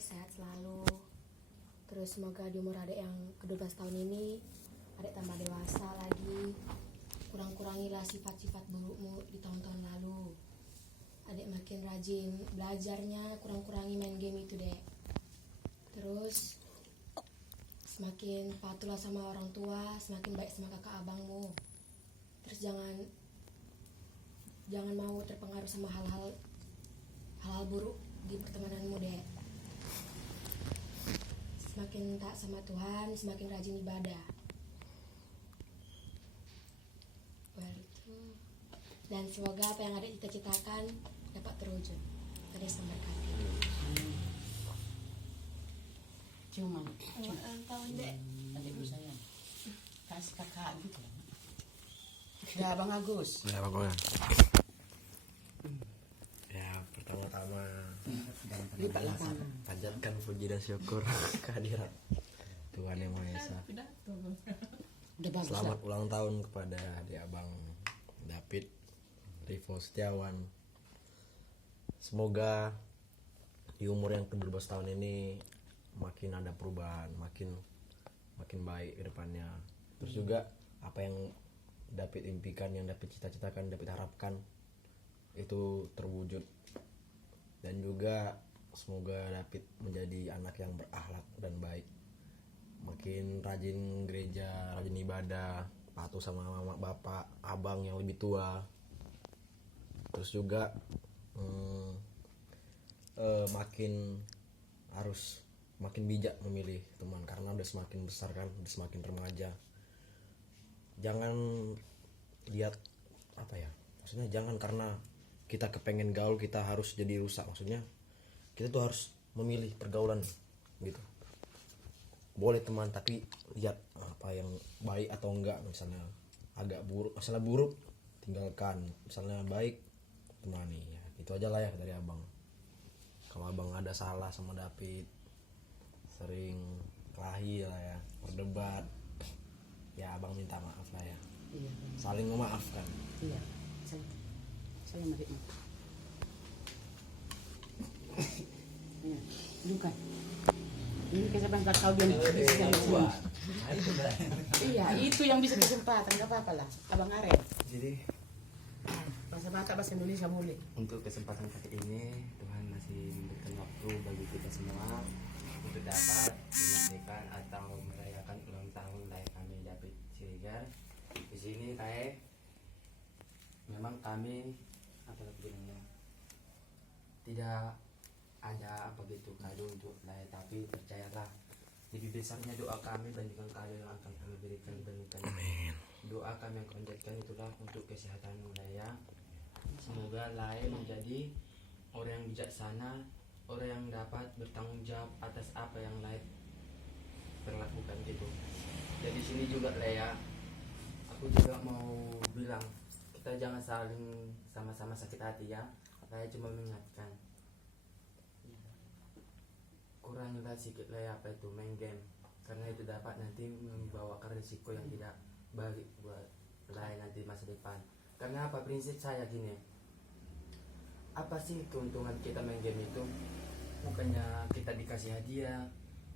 sehat selalu. Terus semoga di umur adik yang ke-12 tahun ini adik tambah dewasa lagi. Kurang-kurangilah sifat-sifat burukmu di tahun-tahun lalu. Adik makin rajin belajarnya, kurang-kurangi main game itu, Dek. Terus semakin patuhlah sama orang tua, semakin baik sama kakak abangmu. Terus jangan mau terpengaruh sama hal-hal buruk di pertemananmu, Dek. Semakin taat sama Tuhan, semakin rajin ibadah. Dan semoga apa yang adik cita-citakan dapat terwujud. Tadi berkati. Cuma tahun, Dek. adikmu sayang kasih kakak gitu. Ya Bang Agus. Ya Bang Goyan. Ya pertama-tama Lipatlah tangan. panjatkan puji dan syukur kehadirat Tuhan Yang Maha Esa. Udah bagus. Selamat ulang tahun kepada adik abang David Rivo Setiawan. Semoga di umur yang ke-12 tahun ini makin ada perubahan, makin baik ke depannya. Terus juga apa yang David impikan, yang David cita-citakan, David harapkan itu terwujud. Dan juga semoga David menjadi anak yang berakhlak dan baik, makin rajin gereja, rajin ibadah, patuh sama mama bapak abang yang lebih tua. Terus juga makin bijak memilih teman karena udah semakin besar kan, udah semakin remaja. Jangan lihat maksudnya jangan karena kita kepengen gaul kita harus jadi rusak. Maksudnya kita tuh harus memilih pergaulan gitu. Boleh teman tapi lihat apa yang baik atau enggak. Misalnya agak buruk, masalah buruk tinggalkan, misalnya baik temani ya. Itu aja lah ya dari abang. Kalau abang ada salah sama David, sering kelahi lah ya, berdebat, ya abang minta maaf lah ya. Iya. Saling memaafkan. Iya. Saya adikmu. Ya, bukan. Ini kesempatan kau biar bisa Iya, itu yang bisa kesempatan, enggak apa-apa lah. Abang Arel. Jadi Bahasa Batak, bahasa Indonesia boleh. untuk kesempatan kali ini Tuhan masih memberikan waktu bagi kita semua untuk dapat menyaksikan atau merayakan ulang tahun dari kami David Siregar. Di sini memang kami bilangnya tidak ada apa gitu kado untuk Lai, tapi percayalah lebih besarnya doa kami bandingkan kado yang akan kami berikan bandingkan doa kami yang panjatkan itulah untuk kesehatan Lai. Semoga Lai menjadi orang yang bijaksana, orang yang dapat bertanggung jawab atas apa yang Lai perlakukan gitu. Dan di sini juga Lai, aku juga mau bilang kita jangan saling sama-sama sakit hati ya. Lai cuma mengingatkan kurangilah sedikit lah apa itu main game, karena itu dapat nanti membawa ke risiko yang tidak baik buat Lai nanti masa depan. Karena apa, prinsip saya gini, apa sih keuntungan kita main game itu? Bukannya kita dikasih hadiah,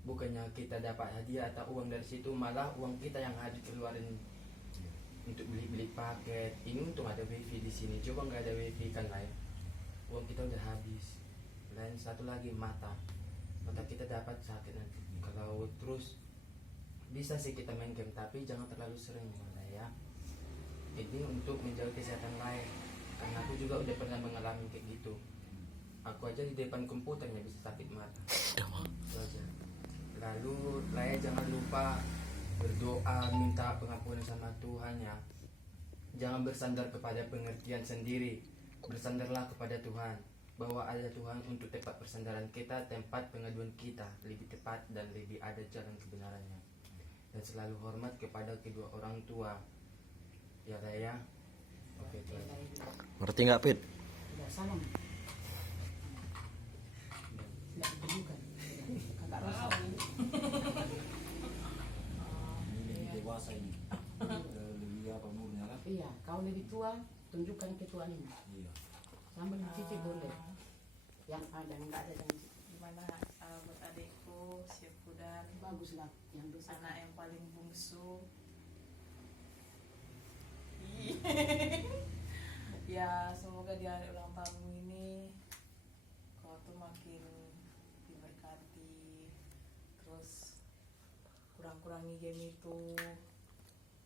bukannya kita dapat hadiah atau uang dari situ, malah uang kita yang harus keluarin untuk beli paket. Ini untung ada wifi di sini, coba nggak ada wifi kan Lai, uang kita udah habis. Dan satu lagi mata kita dapat sakit nanti kalau terus. Bisa sih kita main game tapi jangan terlalu sering ya. Ini untuk menjaga kesehatan Lai, karena aku juga udah pernah mengalami kayak gitu. Aku aja di depan komputernya bisa sakit mata. Itu aja. Lalu Lai jangan lupa berdoa, minta pengampunan sama Tuhan ya. Jangan bersandar kepada pengertian sendiri, bersandarlah kepada Tuhan, bahwa ada Tuhan untuk tempat persandaran kita, tempat pengaduan kita lebih tepat dan lebih ada jalan kebenarannya. Dan selalu hormat kepada kedua orang tua ya Raya. Oke, itu aja. Ngerti nggak Pit? Ya, salam. Tidak ditujukan. Kakak Rosa. Ini dewasa ini. Lebih apa umurnya kan? Iya, kau lebih tua, tunjukkan ketuaan ini. Iya. Sambil cici boleh. Yang ada, enggak ada yang gimana buat adikku Syekh dan Baguslah yang besar. anak yang paling bungsu. Ya semoga di hari ulang tahunmu ini kau tuh makin diberkati, terus kurang-kurangi game itu.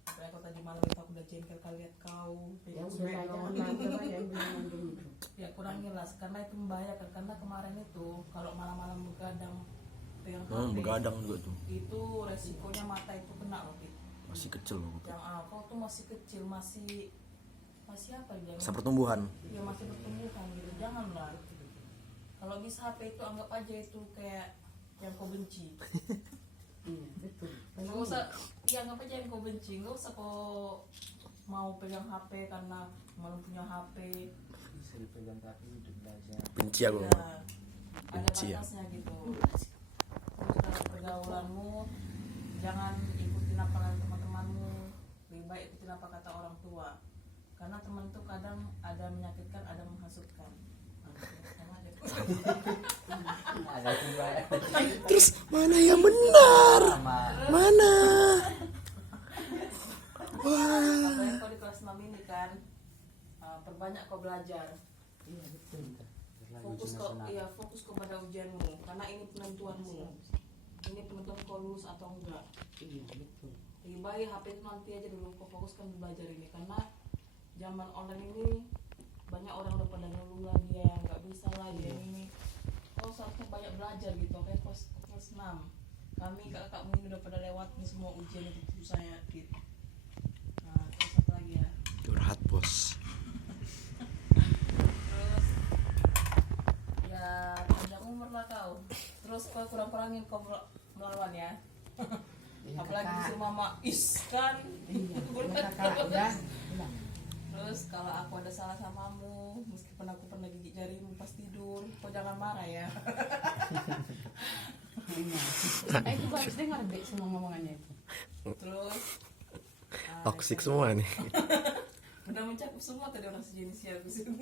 Apa kau tadi malam itu aku udah jengkel kali lihat kau Ya pegang udah jangan smackdown. lagi lah yang bilang begitu. Ya kurangilah karena itu membahayakan, karena kemarin itu kalau malam-malam begadang pegang HP, begadang juga tuh. itu resikonya mata itu kena loh Pit. Masih kecil loh. Yang kau tuh masih kecil, masih apa dia? Masa pertumbuhan. Ya masih bertumbuhan gitu, janganlah. Kalau bisa HP itu anggap aja itu kayak yang kau benci. Iya betul. Nggak usah, ya anggap aja yang kau benci. Nggak usah kau mau pegang HP karena malu punya HP. Bisa dipegang tapi untuk belajar. Benci aku. Ya, ada Benci ya. batasnya gitu. Terus dalam pergaulanmu jangan ikutin apa kata teman-temanmu, lebih baik ikutin apa kata orang tua, karena teman tuh kadang ada menyakitkan, ada menghasutkan. Sama aja. Ada juga. Terus mana yang benar? Mana? Apalagi kau di kelas 6 ini kan, perbanyak kau belajar. Iya betul. Fokus kau pada ujianmu, karena ini penentuanmu. Ini penentuan kau lulus atau enggak. Iya betul. Lebih baik HP itu nanti aja dulu kau fokuskan belajar ini, karena zaman online ini banyak orang udah pada ngeluh lah, dia yang nggak bisa lah, dia yang ini. Kau seharusnya banyak belajar gitu, kayak kelas 6. Kami kakakmu ini udah pada lewatin semua ujian itu saya gitu. Nah, terus apa lagi ya? Curhat bos. Terus ya panjang umur lah kau. Terus kau kurang-kurangin kau melawan ya. Iya, Apalagi kakak. si mama kan. Iya kakak udah. Terus kalau aku ada salah samamu, meskipun aku pernah gigit jarimu pas tidur, kau jangan marah ya. Itu harus dengar deh semua ngomongannya itu. Terus Toxic semua nih. udah mencakup semua tadi orang sejenis ya aku situ.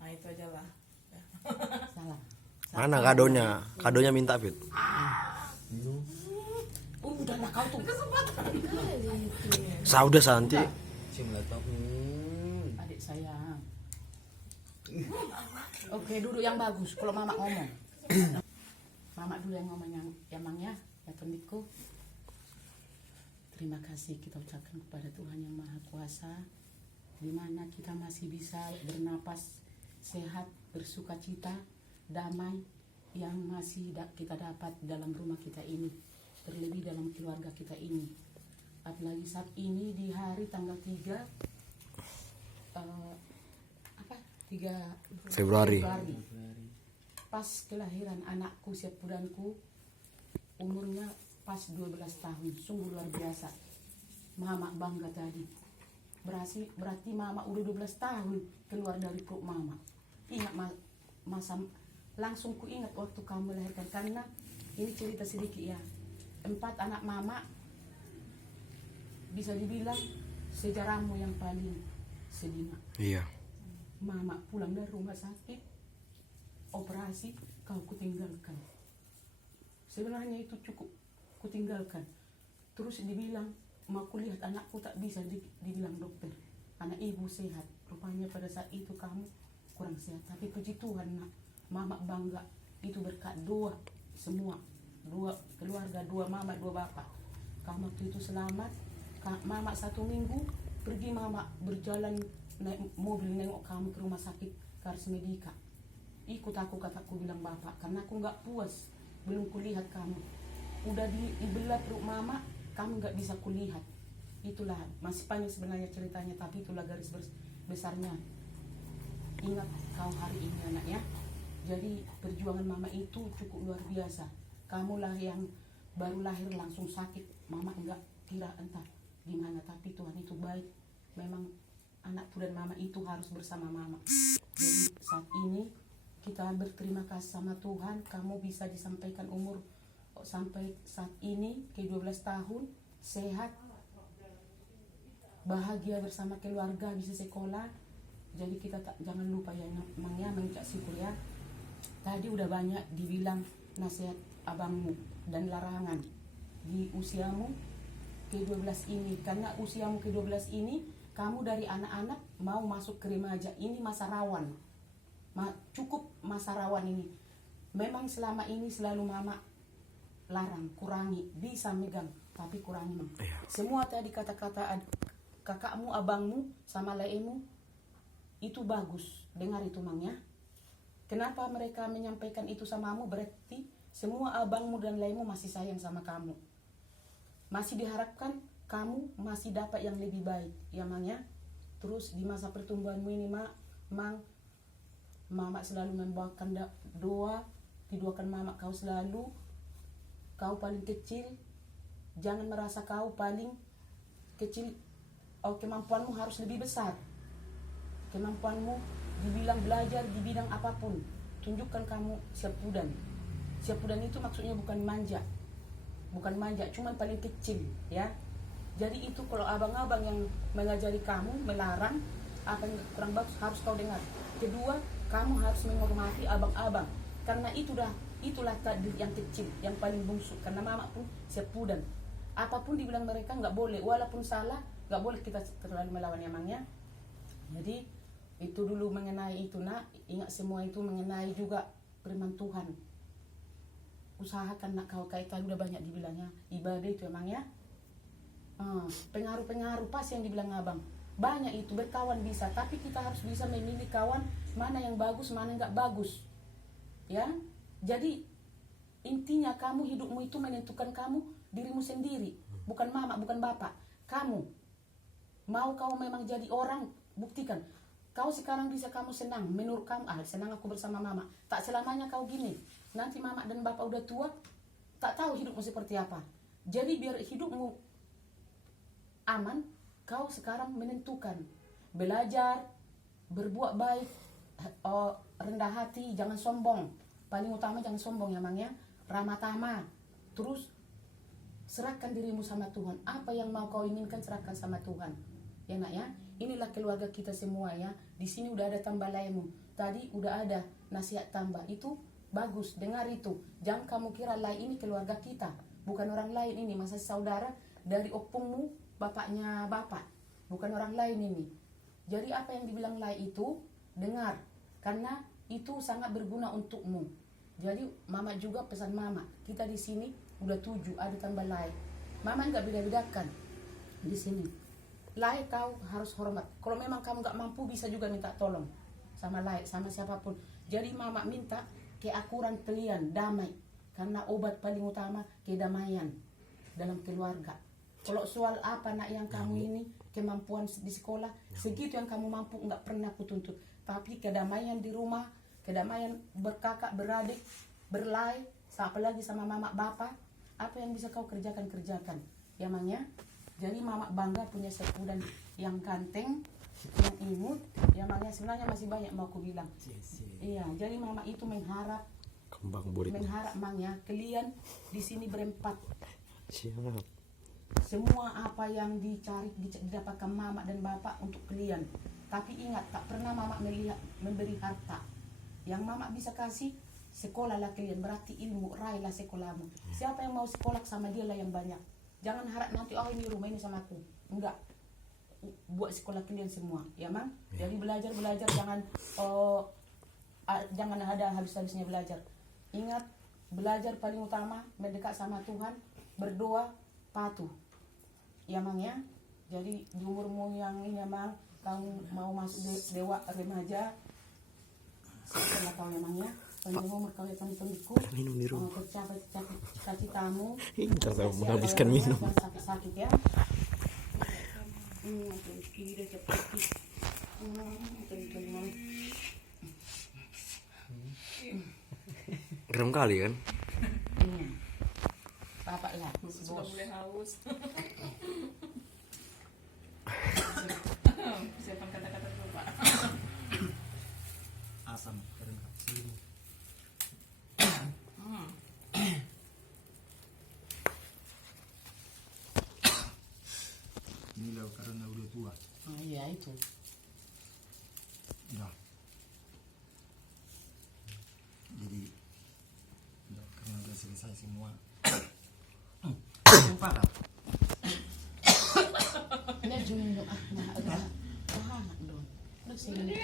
Nah itu aja lah. Salah. Mana kadonya? Kadonya minta Fit. Udahlah kau tuh. Saudah santi. Adik saya. Oke duduk yang bagus. Kalau mama ngomong. Mama dulu yang ngomong yang emangnya ya temiku. Terima kasih kita ucapkan kepada Tuhan yang Maha Kuasa, di mana kita masih bisa bernapas sehat, bersuka cita, damai yang masih kita dapat dalam rumah kita ini, terlebih dalam keluarga kita ini. Apalagi saat ini di hari tanggal 3 Februari. Pas kelahiran anakku Sepudanku, umurnya pas 12 tahun, sungguh luar biasa. Mama bangga tadi. Berarti mama udah 12 tahun keluar dari perut mama. Ingat masa langsung ku ingat waktu kamu melahirkan, karena ini cerita sedikit ya. 4 anak mama bisa dibilang sejarahmu yang paling sedih. Iya. Mama pulang dari rumah sakit, operasi, kau kutinggalkan. Sebenarnya itu cukup kutinggalkan. Terus dibilang, mau kulihat anakku tak bisa, dibilang dokter. Anak ibu sehat. Rupanya pada saat itu kamu kurang sehat. Tapi puji Tuhan nak, mama bangga. Itu berkat doa semua. 2 keluarga, 2 mama, 2 bapak. Kamu waktu itu selamat. Mama 1 minggu pergi, mama berjalan naik mobil nengok kamu ke rumah sakit Kars Medika. Ikut aku, kataku bilang bapak, karena aku nggak puas, belum kulihat kamu. Udah dibelah perut mama, kamu nggak bisa kulihat. Itulah masih panjang sebenarnya ceritanya, tapi itulah garis besarnya. Ingat kau hari ini anak ya. Jadi perjuangan mama itu cukup luar biasa. Kamulah yang baru lahir langsung sakit, mama nggak kira entah gimana, tapi Tuhan itu baik. Memang anakku dan mama itu harus bersama mama. Jadi saat ini kita berterima kasih sama Tuhan, kamu bisa disampaikan umur sampai saat ini ke 12 tahun, sehat, bahagia bersama keluarga, bisa sekolah. Jadi kita jangan lupa ya namanya mengucap syukur ya. tadi udah banyak dibilang nasihat abangmu dan larangan di usiamu ke-12 ini, karena usiamu ke-12 ini kamu dari anak-anak mau masuk ke remaja, ini masa rawan. Cukup masa rawan ini. Memang selama ini selalu mama larang, kurangi, bisa megang tapi kurangi mang. Semua tadi kata-kata kakakmu, abangmu sama laimu itu bagus, dengar itu mang ya. Kenapa mereka menyampaikan itu samamu? Berarti semua abangmu dan laimu masih sayang sama kamu. Masih diharapkan kamu masih dapat yang lebih baik, ya mang ya. Terus di masa pertumbuhanmu ini mang, mama selalu membawakan doa, didoakan mama kau selalu, kau paling kecil, jangan merasa kau paling kecil. Kemampuanmu harus lebih besar. Kemampuanmu dibilang belajar di bidang apapun, tunjukkan kamu siap pudan. Siap pudan itu maksudnya bukan manja, cuman paling kecil ya. Jadi itu kalau abang-abang yang mengajari kamu, melarang apa yang kurang bagus harus kau dengar. Kedua, kamu harus menghormati abang-abang, karena itulah takdir yang kecil, yang paling bungsu. Karena mama pun siap pudan. Apapun dibilang mereka nggak boleh, walaupun salah nggak boleh kita terlalu melawan emangnya. Jadi itu dulu mengenai itu nak, ingat semua itu mengenai juga firman Tuhan. Usahakan nak kau kaitan, udah banyak dibilangnya ibadah itu emangnya. Pengaruh-pengaruh pas yang dibilang abang banyak itu, berkawan bisa, tapi kita harus bisa memilih kawan mana yang bagus, mana yang nggak bagus ya. Jadi intinya kamu hidupmu itu menentukan kamu, dirimu sendiri, bukan mama, bukan bapak. Kamu mau kau memang jadi orang, buktikan. Kau sekarang bisa kamu senang, menurut kamu senang aku bersama mama, tak selamanya kau gini. Nanti mama dan bapak udah tua, tak tahu hidupmu seperti apa. Jadi biar hidupmu aman, kau sekarang menentukan belajar, berbuat baik, rendah hati, jangan sombong. Paling utama jangan sombong ya mang ya, ramah tamah. Terus serahkan dirimu sama Tuhan. Apa yang mau kau inginkan serahkan sama Tuhan. Ya nak ya, inilah keluarga kita semua ya. Di sini udah ada tambah laimu. Tadi udah ada nasihat tambah. Itu bagus, dengar itu. Jangan kamu kira lai ini keluarga kita, bukan orang lain ini, masa saudara dari opungmu, bapaknya bapak, bukan orang lain ini. Jadi apa yang dibilang lai itu dengar, karena itu sangat berguna untukmu. Jadi mama juga pesan mama, kita di sini udah 7, ada tambah lai. Mama nggak beda-bedakan di sini. Lai kau harus hormat. Kalau memang kamu nggak mampu, bisa juga minta tolong sama lai, sama siapapun. Jadi mama minta keakuran kalian, damai, karena obat paling utama kedamaian dalam keluarga. Kalau soal apa nak yang kamu ini kemampuan di sekolah, segitu yang kamu mampu, nggak pernah aku tuntut. Tapi kedamaian di rumah, kedamaian berkakak, beradik, berlai, apalagi sama mama bapak, apa yang bisa kau kerjakan ya mang ya. Jadi mama bangga punya sepudan yang ganteng, yang imut ya mang ya. Sebenarnya masih banyak mau aku bilang. Iya, jadi mama itu mengharap mang ya, kalian di sini berempat. Siap. Semua apa yang dicari didapatkan mama dan bapak untuk kalian. Tapi ingat, tak pernah mama memberi harta. Yang mama bisa kasih, sekolahlah kalian, berarti ilmu, raihlah sekolahmu. Siapa yang mau sekolah sama dia lah yang banyak. Jangan harap nanti ini rumah ini sama aku. Enggak. Buat sekolah kalian semua, ya mang. Jadi belajar jangan ada habis-habisnya belajar. Ingat, belajar paling utama mendekat sama Tuhan, berdoa, patuh. Ya mang ya. Jadi di umurmu yang ini ya mang, kamu mau masuk dewa remaja, setelah tahun ya mang ya, panjang umur kau ya pengikutku, tercapai cita-citamu, menghabiskan minum. Sakit-sakit ya. Keren kali kan? Bapak lah, Sudah bos. mulai haus. Siapkan kata-kata dulu Pak. Asam kering sini. Ini lah karena udah tua. Iya itu. Nah. Jadi selesai semua. Yang parah. Ini jumlah dong, tahan dong. Lu sini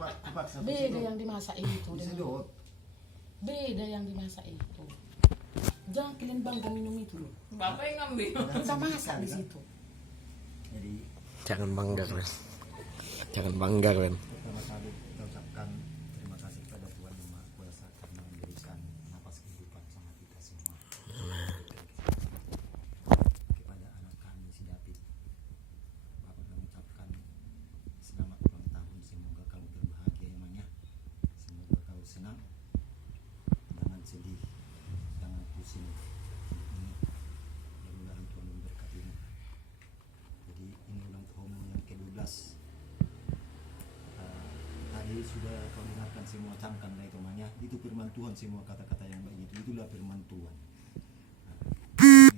Kupaksa. beda yang dimasak itu Bisa dengan dong. beda yang dimasak itu. Jangan kalian bangga minum itu loh. Bapak yang ngambil. Kita masak di situ. Jadi Jangan bangga kalian. Jangan bangga kalian. pertama kali kita ucapkan terima kasih kepada Tuhan Yang Maha Kuasa karena memberikan napas kehidupan sama kita semua. Kepada anak kami si David, Bapak mengucapkan selamat ulang tahun. Semoga kau berbahagia emangnya. Semoga kau senang, jangan sedih, jangan pusing. Ini mudah-mudahan Tuhan memberkatimu. Jadi ini ulang tahunmu yang ke-12. Tadi sudah kau dengarkan semua, camkan lah itu namanya. Itu firman Tuhan, semua kata-kata yang baik itu, itulah firman Tuhan. Di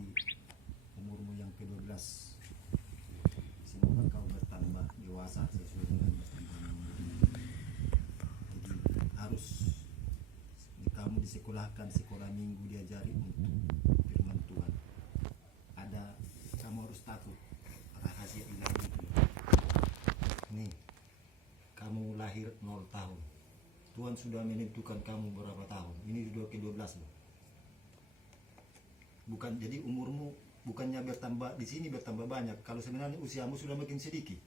umurmu yang ke-12, semoga kau bertambah dewasa sesuai dengan perkembanganmu. Jadi harus kamu disekolahkan, sekolah minggu diajari untuk firman Tuhan. Ada, kamu harus takut rahasia ilahi itu. Nih, kamu lahir 0 tahun. Tuhan sudah menentukan kamu berapa tahun. Ini sudah ke-12 loh. Bukan, jadi umurmu bukannya bertambah di sini bertambah banyak. Kalau sebenarnya usiamu sudah makin sedikit.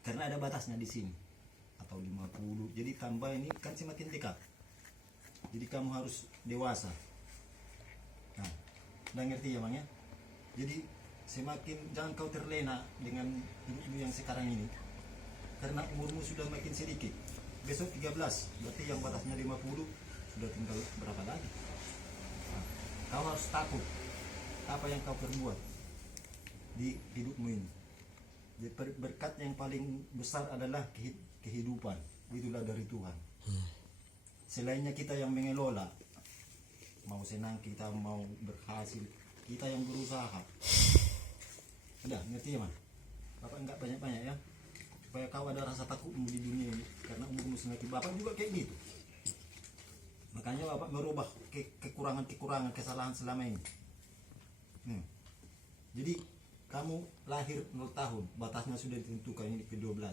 Karena ada batasnya di sini. Atau 50. Jadi tambah ini kan semakin dekat. Jadi kamu harus dewasa. Nah, udah ngerti ya Bang ya? Jadi semakin jangan kau terlena dengan hidupmu yang sekarang ini. Karena umurmu sudah makin sedikit. Besok 13, berarti yang batasnya 50 sudah tinggal berapa lagi? Nah, kau harus takut apa yang kau perbuat di hidupmu ini. Jadi berkat yang paling besar adalah kehidupan. Itulah dari Tuhan. Selainnya kita yang mengelola. Mau senang kita, mau berhasil, kita yang berusaha. Udah, ngerti ya Man? Bapak enggak banyak-banyak ya. Supaya kau ada rasa takutmu di dunia ini. Karena umurmu semakin, Bapak juga kayak gitu. Makanya Bapak merubah kekurangan-kekurangan, kesalahan selama ini. Jadi kamu lahir 0 tahun, batasnya sudah ditentukan, ini ke-12.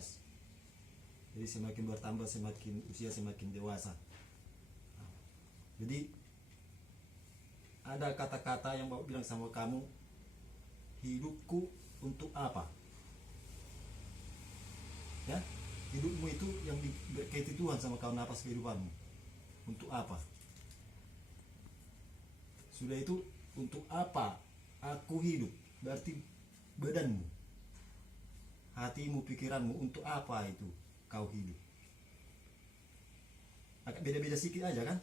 Jadi semakin bertambah, semakin usia semakin dewasa. Jadi ada kata-kata yang Bapak bilang sama kamu, hidupku untuk apa? Ya, hidupmu itu yang berkaitan Tuhan sama kau, napas kehidupanmu. Untuk apa? Sudah itu, untuk apa aku hidup? Berarti badanmu, hatimu, pikiranmu, untuk apa itu kau hidup? Agak beda-beda sedikit aja kan?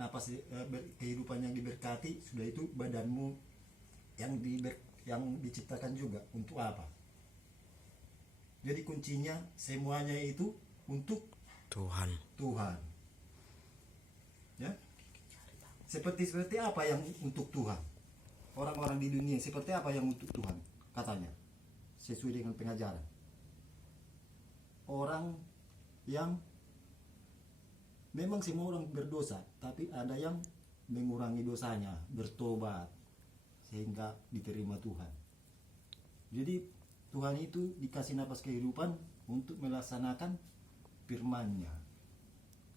Napas kehidupan yang diberkati, sudah itu badanmu yang diciptakan juga untuk apa? Jadi kuncinya semuanya itu untuk Tuhan. Tuhan. Ya. Seperti apa yang untuk Tuhan? Orang-orang di dunia seperti apa yang untuk Tuhan? Katanya sesuai dengan pengajaran. Orang yang memang semua orang berdosa, tapi ada yang mengurangi dosanya, bertobat sehingga diterima Tuhan. Jadi Tuhan itu dikasih napas kehidupan untuk melaksanakan firman-Nya.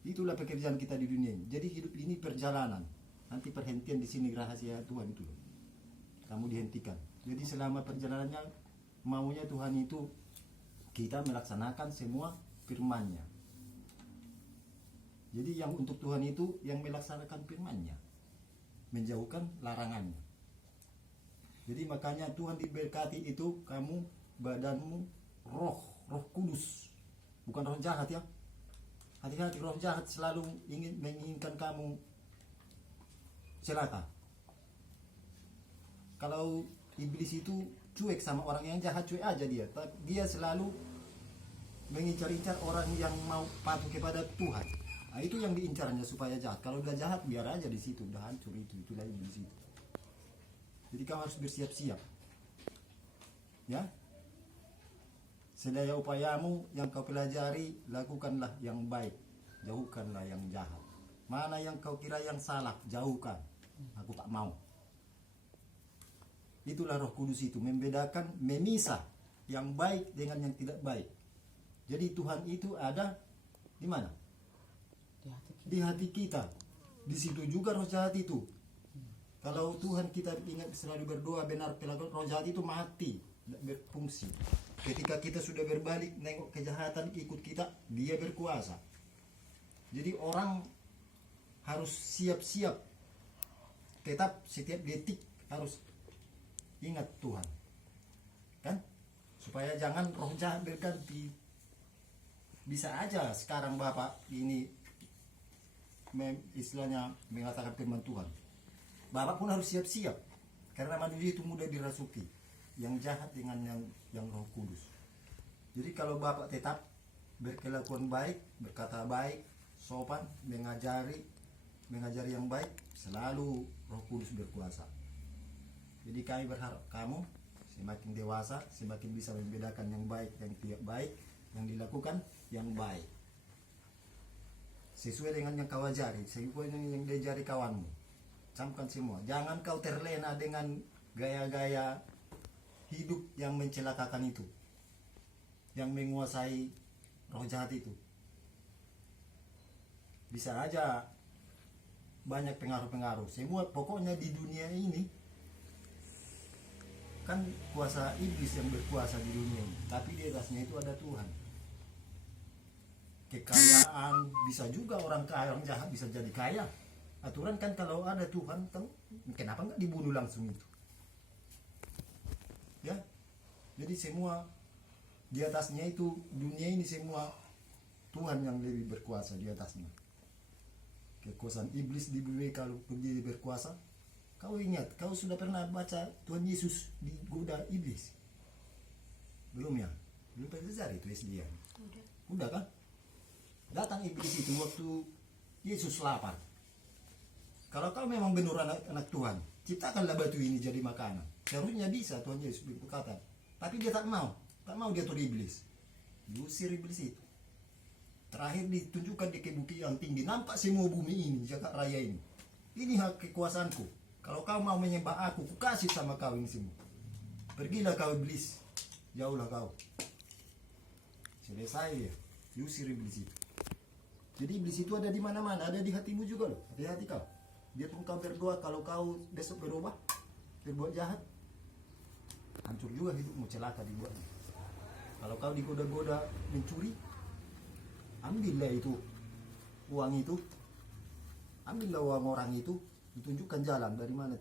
Itulah pekerjaan kita di dunia ini. Jadi hidup ini perjalanan. Nanti perhentian di sini rahasia Tuhan itu. Kamu dihentikan. Jadi selama perjalanannya maunya Tuhan itu kita melaksanakan semua firman-Nya. Jadi yang untuk Tuhan itu yang melaksanakan firman-Nya, menjauhkan larangannya. Jadi makanya Tuhan diberkati itu kamu, badanmu, roh kudus, bukan roh jahat ya. Hati-hati, roh jahat selalu menginginkan kamu celaka. Kalau iblis itu cuek sama orang yang jahat, cuek aja dia. Tapi dia selalu mengincar-incar orang yang mau patuh kepada Tuhan. Nah, itu yang diincarnya supaya jahat. Kalau udah jahat biar aja di situ, udah hancur itulah iblis itu. Jadi kamu harus bersiap-siap. Ya. Sedaya upayamu yang kau pelajari, lakukanlah yang baik, jauhkanlah yang jahat. Mana yang kau kira yang salah, jauhkan. Aku tak mau. Itulah Roh Kudus itu, membedakan, memisah yang baik dengan yang tidak baik. Jadi Tuhan itu ada di mana? Di hati kita. Di situ juga roh jahat itu. Kalau Tuhan kita ingat selalu berdoa benar, roh jahat itu mati, tidak berfungsi. Ketika kita sudah berbalik nengok kejahatan ikut kita, dia berkuasa. Jadi orang harus siap-siap, tetap setiap detik harus ingat Tuhan, kan? Supaya jangan roh jahat berganti. Bisa aja sekarang Bapak ini istilahnya mengatakan firman Tuhan, Bapak pun harus siap-siap, karena manusia itu mudah dirasuki, yang jahat dengan yang Roh Kudus. Jadi kalau Bapak tetap berkelakuan baik, berkata baik, sopan, mengajari yang baik, selalu Roh Kudus berkuasa. Jadi kami berharap kamu semakin dewasa, semakin bisa membedakan yang baik, yang tidak baik, yang dilakukan yang baik, sesuai dengan yang kau ajari, sesuai dengan yang diajari kawanmu. Camkan semua. Jangan kau terlena dengan gaya-gaya hidup yang mencelakakan itu, yang menguasai roh jahat itu. Bisa aja banyak pengaruh-pengaruh. Semua pokoknya di dunia ini kan kuasa iblis yang berkuasa di dunia ini, tapi di atasnya itu ada Tuhan. Kekayaan, bisa juga orang kaya, orang jahat bisa jadi kaya. Aturan kan kalau ada Tuhan, kan kenapa nggak dibunuh langsung itu? Ya, jadi semua di atasnya itu, dunia ini semua Tuhan yang lebih berkuasa di atasnya. Kekuasaan iblis diberi kalau dia berkuasa. Kau ingat, kau sudah pernah baca Tuhan Yesus digoda iblis? Belum ya? Belum pelajari itu SD ya? Udah kan? Datang iblis itu waktu Yesus lapar. Kalau kau memang benar anak Tuhan, ciptakanlah batu ini jadi makanan. Seharusnya bisa Tuhan Yesus berkata. Tapi dia tak mau dia tuh iblis. Diusir iblis itu. Terakhir ditunjukkan di kebukian yang tinggi, nampak semua bumi ini, jagat raya ini. Ini hak kekuasaanku. Kalau kau mau menyembah aku kasih sama kau ini semua. Pergilah kau iblis, jauhlah kau. Selesai ya, diusir iblis itu. Jadi iblis itu ada di mana-mana, ada di hatimu juga loh, hati-hati kau. Biarpun kau berdoa, kalau kau besok berubah, berbuat jahat, hancur juga hidupmu, celaka dibuatnya. Kalau kau digoda-goda mencuri, ambillah itu uang itu, ambillah uang orang itu, ditunjukkan jalan dari mana